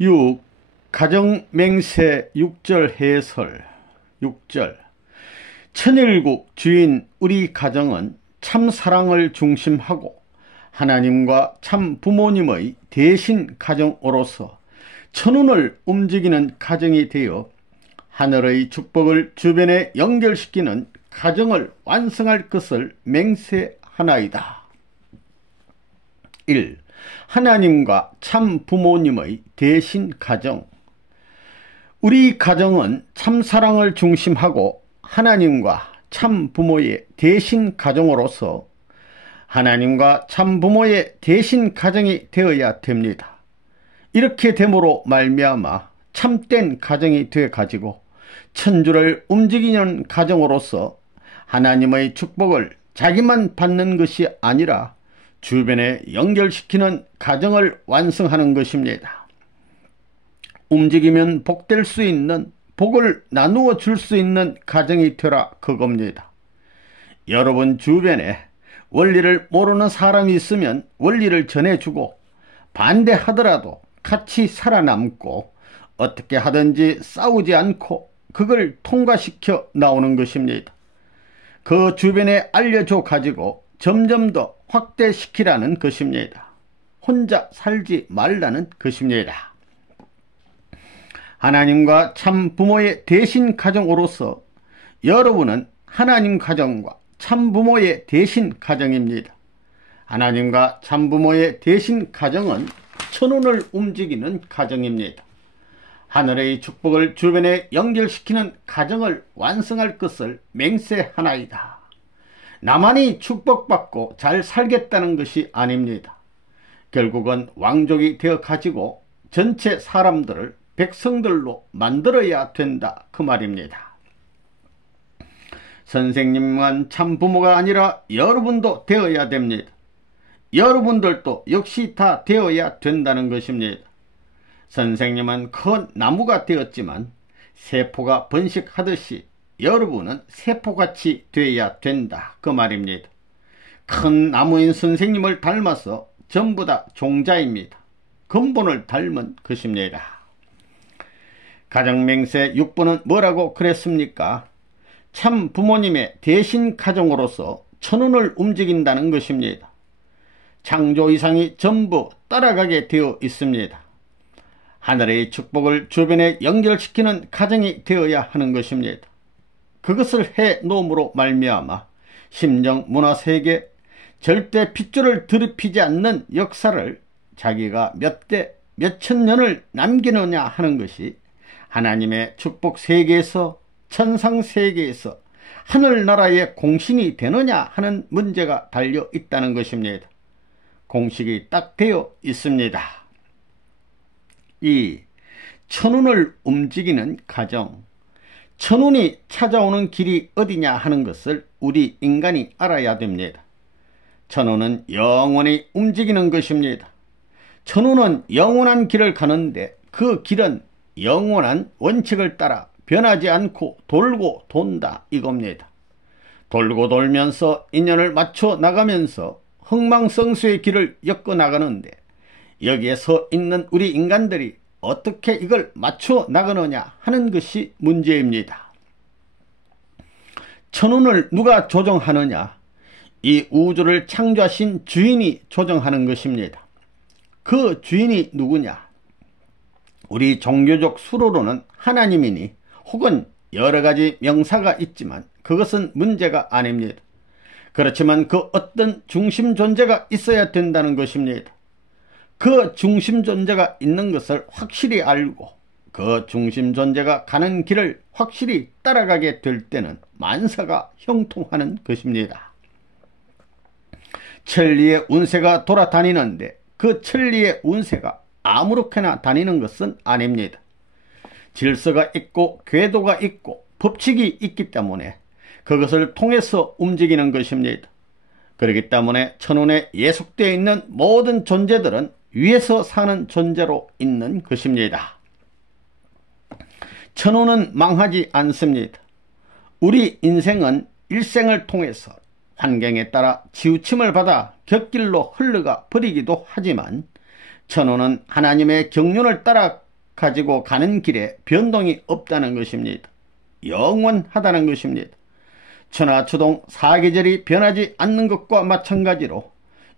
6. 가정맹세 6절 해설. 6절. 천일국 주인 우리 가정은 참 사랑을 중심하고 하나님과 참 부모님의 대신 가정으로서 천운을 움직이는 가정이 되어 하늘의 축복을 주변에 연결시키는 가정을 완성할 것을 맹세하나이다. 1. 하나님과 참 부모님의 대신 가정. 우리 가정은 참 사랑을 중심하고 하나님과 참 부모의 대신 가정으로서 하나님과 참 부모의 대신 가정이 되어야 됩니다. 이렇게 됨으로 말미암아 참된 가정이 돼 가지고 천주를 움직이는 가정으로서 하나님의 축복을 자기만 받는 것이 아니라 주변에 연결시키는 가정을 완성하는 것입니다. 움직이면 복될 수 있는, 복을 나누어 줄 수 있는 가정이 되라 그겁니다. 여러분 주변에 원리를 모르는 사람이 있으면 원리를 전해주고 반대하더라도 같이 살아남고 어떻게 하든지 싸우지 않고 그걸 통과시켜 나오는 것입니다. 그 주변에 알려줘 가지고 점점 더 확대시키라는 것입니다. 혼자 살지 말라는 것입니다. 하나님과 참 부모의 대신 가정으로서 여러분은 하나님 가정과 참 부모의 대신 가정입니다. 하나님과 참 부모의 대신 가정은 천운을 움직이는 가정입니다. 하늘의 축복을 주변에 연결시키는 가정을 완성할 것을 맹세하나이다. 나만이 축복받고 잘 살겠다는 것이 아닙니다. 결국은 왕족이 되어 가지고 전체 사람들을 백성들로 만들어야 된다 그 말입니다. 선생님만 참 부모가 아니라 여러분도 되어야 됩니다. 여러분들도 역시 다 되어야 된다는 것입니다. 선생님은 큰 나무가 되었지만 세포가 번식하듯이 여러분은 세포같이 되어야 된다 그 말입니다. 큰 나무인 선생님을 닮아서 전부 다 종자입니다. 근본을 닮은 것입니다. 가정맹세 6번은 뭐라고 그랬습니까? 참 부모님의 대신 가정으로서 천운을 움직인다는 것입니다. 창조 이상이 전부 따라가게 되어 있습니다. 하늘의 축복을 주변에 연결시키는 가정이 되어야 하는 것입니다. 그것을 해 놓음으로 말미암아 심정 문화세계 절대 핏줄을 더럽히지 않는 역사를 자기가 몇 대 몇천 년을 남기느냐 하는 것이 하나님의 축복 세계에서 천상 세계에서 하늘나라의 공신이 되느냐 하는 문제가 달려 있다는 것입니다. 공식이 딱 되어 있습니다. 2. 천운을 움직이는 가정. 천운이 찾아오는 길이 어디냐 하는 것을 우리 인간이 알아야 됩니다. 천운은 영원히 움직이는 것입니다. 천운은 영원한 길을 가는데 그 길은 영원한 원칙을 따라 변하지 않고 돌고 돈다 이겁니다. 돌고 돌면서 인연을 맞춰 나가면서 흥망성쇠의 길을 엮어 나가는데 여기에 서 있는 우리 인간들이 어떻게 이걸 맞춰 나가느냐 하는 것이 문제입니다. 천운을 누가 조정하느냐? 이 우주를 창조하신 주인이 조정하는 것입니다. 그 주인이 누구냐? 우리 종교적 수로로는 하나님이니 혹은 여러 가지 명사가 있지만 그것은 문제가 아닙니다. 그렇지만 그 어떤 중심 존재가 있어야 된다는 것입니다. 그 중심 존재가 있는 것을 확실히 알고 그 중심 존재가 가는 길을 확실히 따라가게 될 때는 만사가 형통하는 것입니다. 천리의 운세가 돌아다니는데 그 천리의 운세가 아무렇게나 다니는 것은 아닙니다. 질서가 있고 궤도가 있고 법칙이 있기 때문에 그것을 통해서 움직이는 것입니다. 그렇기 때문에 천운에 예속되어 있는 모든 존재들은 위에서 사는 존재로 있는 것입니다. 천운은 망하지 않습니다. 우리 인생은 일생을 통해서 환경에 따라 치우침을 받아 곁길로 흘러가 버리기도 하지만 천운은 하나님의 경륜을 따라 가지고 가는 길에 변동이 없다는 것입니다. 영원하다는 것입니다. 천하초동 사계절이 변하지 않는 것과 마찬가지로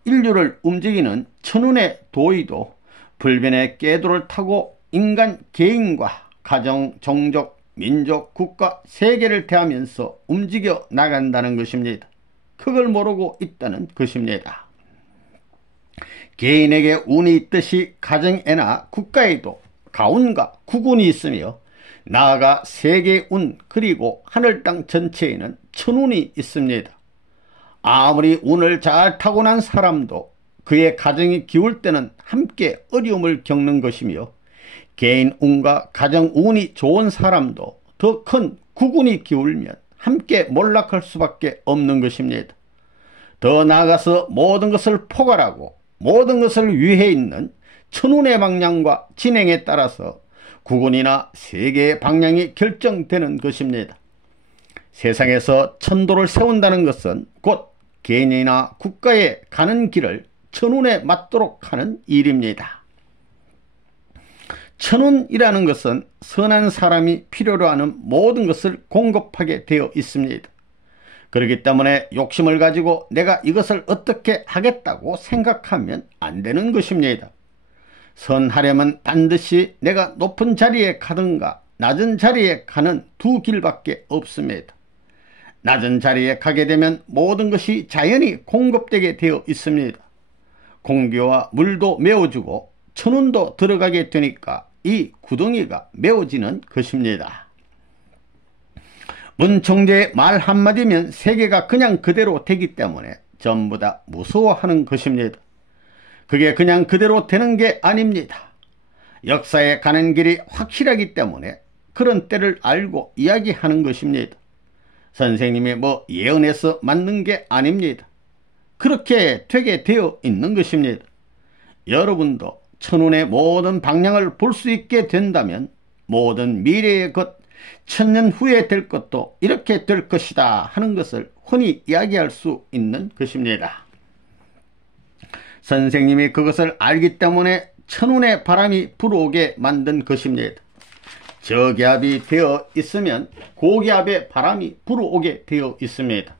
인류를 움직이는 천운의 도의도 불변의 궤도를 타고 인간 개인과 가정, 종족, 민족, 국가, 세계를 대하면서 움직여 나간다는 것입니다. 그걸 모르고 있다는 것입니다. 개인에게 운이 있듯이 가정에나 국가에도 가운과 국운이 있으며 나아가 세계의 운 그리고 하늘 땅 전체에는 천운이 있습니다. 아무리 운을 잘 타고난 사람도 그의 가정이 기울 때는 함께 어려움을 겪는 것이며 개인 운과 가정 운이 좋은 사람도 더 큰 국운이 기울면 함께 몰락할 수밖에 없는 것입니다. 더 나아가서 모든 것을 포괄하고 모든 것을 위해 있는 천운의 방향과 진행에 따라서 국운이나 세계의 방향이 결정되는 것입니다. 세상에서 천도를 세운다는 것은 곧 개인이나 국가에 가는 길을 천운에 맞도록 하는 일입니다. 천운이라는 것은 선한 사람이 필요로 하는 모든 것을 공급하게 되어 있습니다. 그렇기 때문에 욕심을 가지고 내가 이것을 어떻게 하겠다고 생각하면 안 되는 것입니다. 선하려면 반드시 내가 높은 자리에 가든가 낮은 자리에 가는 두 길밖에 없습니다. 낮은 자리에 가게 되면 모든 것이 자연히 공급되게 되어 있습니다. 공기와 물도 메워주고 천운도 들어가게 되니까 이 구덩이가 메워지는 것입니다. 문총재의 말 한마디면 세계가 그냥 그대로 되기 때문에 전부 다 무서워하는 것입니다. 그게 그냥 그대로 되는 게 아닙니다. 역사에 가는 길이 확실하기 때문에 그런 때를 알고 이야기하는 것입니다. 선생님이 뭐 예언해서 만든 게 아닙니다. 그렇게 되게 되어 있는 것입니다. 여러분도 천운의 모든 방향을 볼 수 있게 된다면 모든 미래의 것, 천년 후에 될 것도 이렇게 될 것이다 하는 것을 흔히 이야기할 수 있는 것입니다. 선생님이 그것을 알기 때문에 천운의 바람이 불어오게 만든 것입니다. 저기압이 되어 있으면 고기압의 바람이 불어오게 되어 있습니다.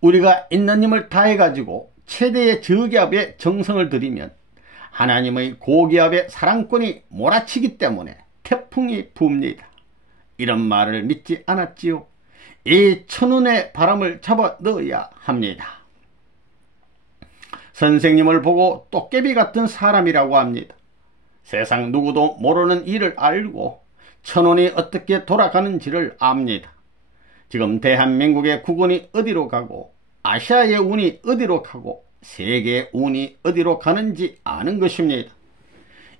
우리가 있는 힘을 다해가지고 최대의 저기압의 정성을 들이면 하나님의 고기압의 사랑꾼이 몰아치기 때문에 태풍이 붑니다. 이런 말을 믿지 않았지요. 이 천운의 바람을 잡아 넣어야 합니다. 선생님을 보고 도깨비 같은 사람이라고 합니다. 세상 누구도 모르는 일을 알고 천운이 어떻게 돌아가는지를 압니다. 지금 대한민국의 국운이 어디로 가고 아시아의 운이 어디로 가고 세계의 운이 어디로 가는지 아는 것입니다.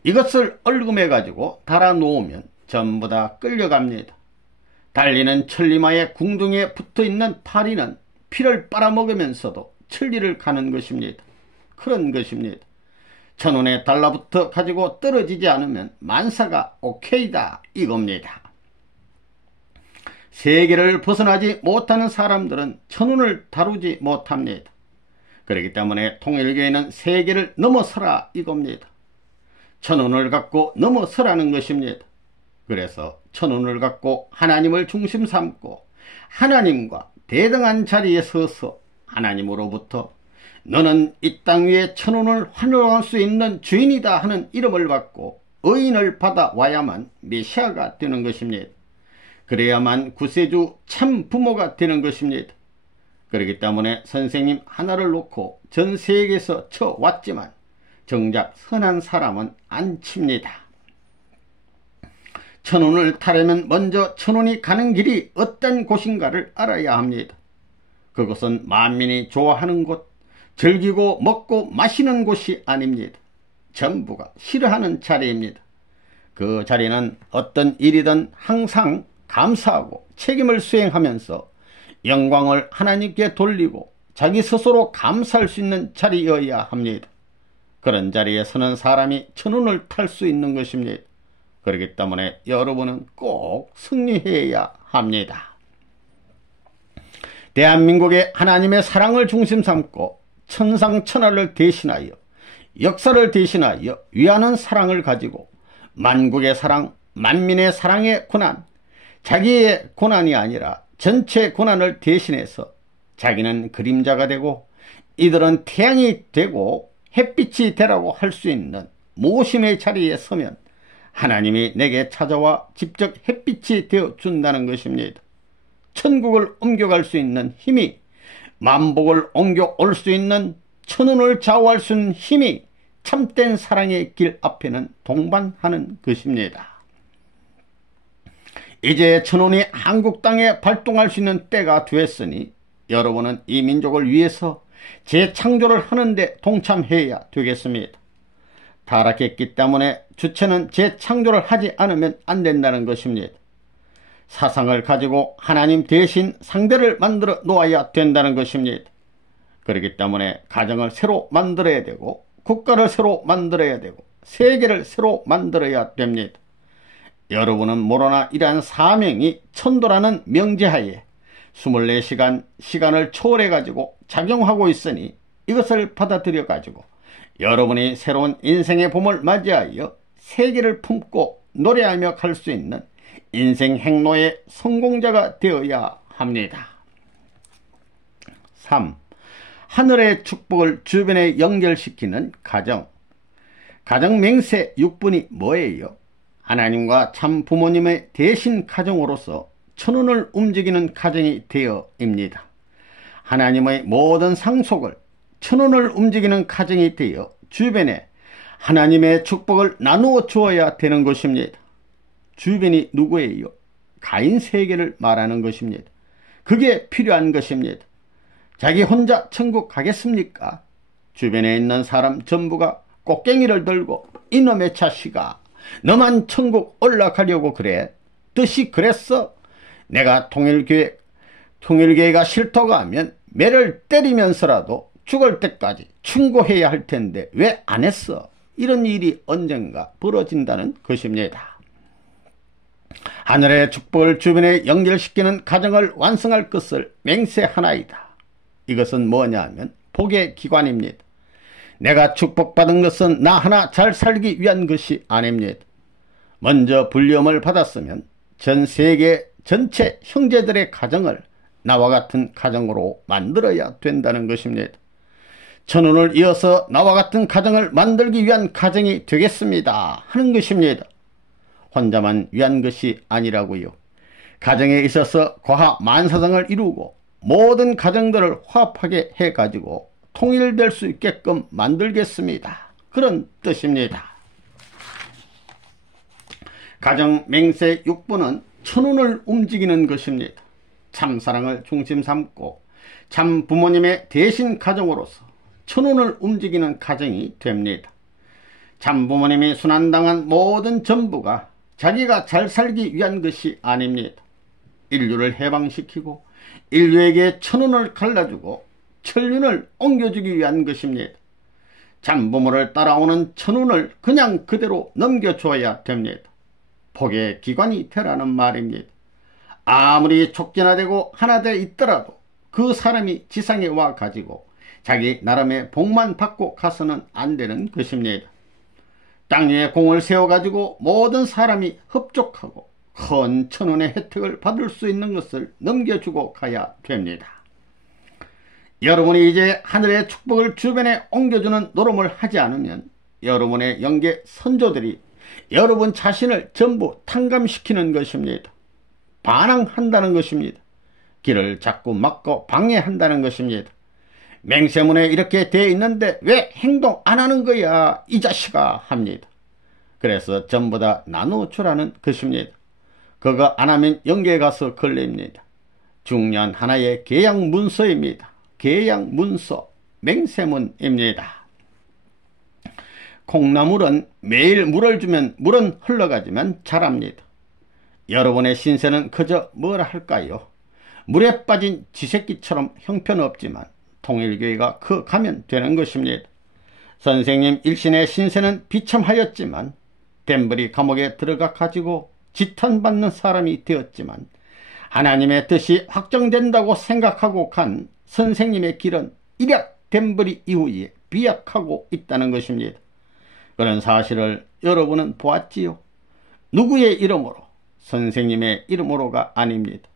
이것을 얼금해 가지고 달아놓으면 전부 다 끌려갑니다. 달리는 천리마의 궁둥이에 붙어있는 파리는 피를 빨아먹으면서도 천리를 가는 것입니다. 그런 것입니다. 천운에 달라붙어 가지고 떨어지지 않으면 만사가 오케이다 이겁니다. 세계를 벗어나지 못하는 사람들은 천운을 다루지 못합니다. 그렇기 때문에 통일교회는 세계를 넘어서라 이겁니다. 천운을 갖고 넘어서라는 것입니다. 그래서 천운을 갖고 하나님을 중심 삼고 하나님과 대등한 자리에 서서 하나님으로부터 너는 이 땅 위에 천운을 환영할 수 있는 주인이다 하는 이름을 받고 의인을 받아와야만 메시아가 되는 것입니다. 그래야만 구세주 참 부모가 되는 것입니다. 그렇기 때문에 선생님 하나를 놓고 전 세계에서 쳐왔지만 정작 선한 사람은 안 칩니다. 천운을 타려면 먼저 천운이 가는 길이 어떤 곳인가를 알아야 합니다. 그것은 만민이 좋아하는 곳, 즐기고 먹고 마시는 곳이 아닙니다. 전부가 싫어하는 자리입니다. 그 자리는 어떤 일이든 항상 감사하고 책임을 수행하면서 영광을 하나님께 돌리고 자기 스스로 감사할 수 있는 자리여야 합니다. 그런 자리에 서는 사람이 천운을 탈 수 있는 것입니다. 그렇기 때문에 여러분은 꼭 승리해야 합니다. 대한민국의 하나님의 사랑을 중심 삼고 천상천하를 대신하여 역사를 대신하여 위하는 사랑을 가지고 만국의 사랑, 만민의 사랑의 고난, 자기의 고난이 아니라 전체 고난을 대신해서 자기는 그림자가 되고 이들은 태양이 되고 햇빛이 되라고 할 수 있는 모심의 자리에 서면 하나님이 내게 찾아와 직접 햇빛이 되어 준다는 것입니다. 천국을 옮겨갈 수 있는 힘이, 만복을 옮겨올 수 있는, 천운을 좌우할 수 있는 힘이 참된 사랑의 길 앞에는 동반하는 것입니다. 이제 천운이 한국 땅에 발동할 수 있는 때가 되었으니 여러분은 이 민족을 위해서 재창조를 하는데 동참해야 되겠습니다. 타락했기 때문에 주체는 재창조를 하지 않으면 안 된다는 것입니다. 사상을 가지고 하나님 대신 상대를 만들어 놓아야 된다는 것입니다. 그렇기 때문에 가정을 새로 만들어야 되고 국가를 새로 만들어야 되고 세계를 새로 만들어야 됩니다. 여러분은 모로나 이러한 사명이 천도라는 명제하에 24시간 시간을 초월해 가지고 작용하고 있으니 이것을 받아들여 가지고 여러분이 새로운 인생의 봄을 맞이하여 세계를 품고 노래하며 갈 수 있는 인생 행로의 성공자가 되어야 합니다. 3. 하늘의 축복을 주변에 연결시키는 가정. 가정 맹세 6분이 뭐예요? 하나님과 참 부모님의 대신 가정으로서 천운을 움직이는 가정이 되어입니다. 하나님의 모든 상속을 천운을 움직이는 가정이 되어 주변에 하나님의 축복을 나누어 주어야 되는 것입니다. 주변이 누구예요? 가인 세계를 말하는 것입니다. 그게 필요한 것입니다. 자기 혼자 천국 가겠습니까? 주변에 있는 사람 전부가 꽃갱이를 들고 이놈의 자식아, 너만 천국 올라가려고 그래? 뜻이 그랬어? 내가 통일교회가 싫다고 하면 매를 때리면서라도 죽을 때까지 충고해야 할 텐데 왜 안 했어? 이런 일이 언젠가 벌어진다는 것입니다. 하늘의 축복을 주변에 연결시키는 가정을 완성할 것을 맹세하나이다. 이것은 뭐냐 하면 복의 기관입니다. 내가 축복받은 것은 나 하나 잘 살기 위한 것이 아닙니다. 먼저 불리움을 받았으면 전 세계 전체 형제들의 가정을 나와 같은 가정으로 만들어야 된다는 것입니다. 천운을 이어서 나와 같은 가정을 만들기 위한 가정이 되겠습니다 하는 것입니다. 혼자만 위한 것이 아니라고요. 가정에 있어서 과하 만사성을 이루고 모든 가정들을 화합하게 해가지고 통일될 수 있게끔 만들겠습니다. 그런 뜻입니다. 가정 맹세 6부는 천운을 움직이는 것입니다. 참사랑을 중심 삼고 참 부모님의 대신 가정으로서 천운을 움직이는 가정이 됩니다. 참 부모님이 순환당한 모든 전부가 자기가 잘 살기 위한 것이 아닙니다. 인류를 해방시키고 인류에게 천운을 갈라주고 천륜을 옮겨주기 위한 것입니다. 참부모를 따라오는 천운을 그냥 그대로 넘겨줘야 됩니다. 복의 기관이 되라는 말입니다. 아무리 촉진화되고 하나 돼 있더라도 그 사람이 지상에 와 가지고 자기 나름의 복만 받고 가서는 안 되는 것입니다. 땅 위에 공을 세워가지고 모든 사람이 흡족하고 큰 천운의 혜택을 받을 수 있는 것을 넘겨주고 가야 됩니다. 여러분이 이제 하늘의 축복을 주변에 옮겨주는 노름을 하지 않으면 여러분의 영계 선조들이 여러분 자신을 전부 탕감시키는 것입니다. 반항한다는 것입니다. 길을 자꾸 막고 방해한다는 것입니다. 맹세문에 이렇게 되어 있는데 왜 행동 안 하는 거야 이 자식아 합니다. 그래서 전부 다 나누어주라는 것입니다. 그거 안 하면 영계에 가서 걸립니다. 중요한 하나의 계약문서입니다. 계약문서 맹세문입니다. 콩나물은 매일 물을 주면 물은 흘러가지만 자랍니다. 여러분의 신세는 그저 뭐라 할까요? 물에 빠진 쥐새끼처럼 형편없지만 통일교회가 커가면 되는 것입니다. 선생님 일신의 신세는 비참하였지만 덴버리 감옥에 들어가 가지고 지탄받는 사람이 되었지만 하나님의 뜻이 확정된다고 생각하고 간 선생님의 길은 일약 덴버리 이후에 비약하고 있다는 것입니다. 그런 사실을 여러분은 보았지요. 누구의 이름으로? 선생님의 이름으로가 아닙니다.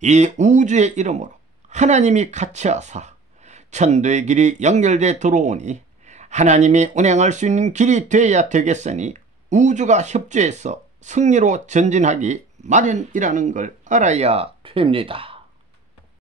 이 우주의 이름으로 하나님이 같이 하사 천도의 길이 연결돼 들어오니 하나님이 운행할 수 있는 길이 되어야 되겠으니 우주가 협조해서 승리로 전진하기 마련이라는 걸 알아야 됩니다.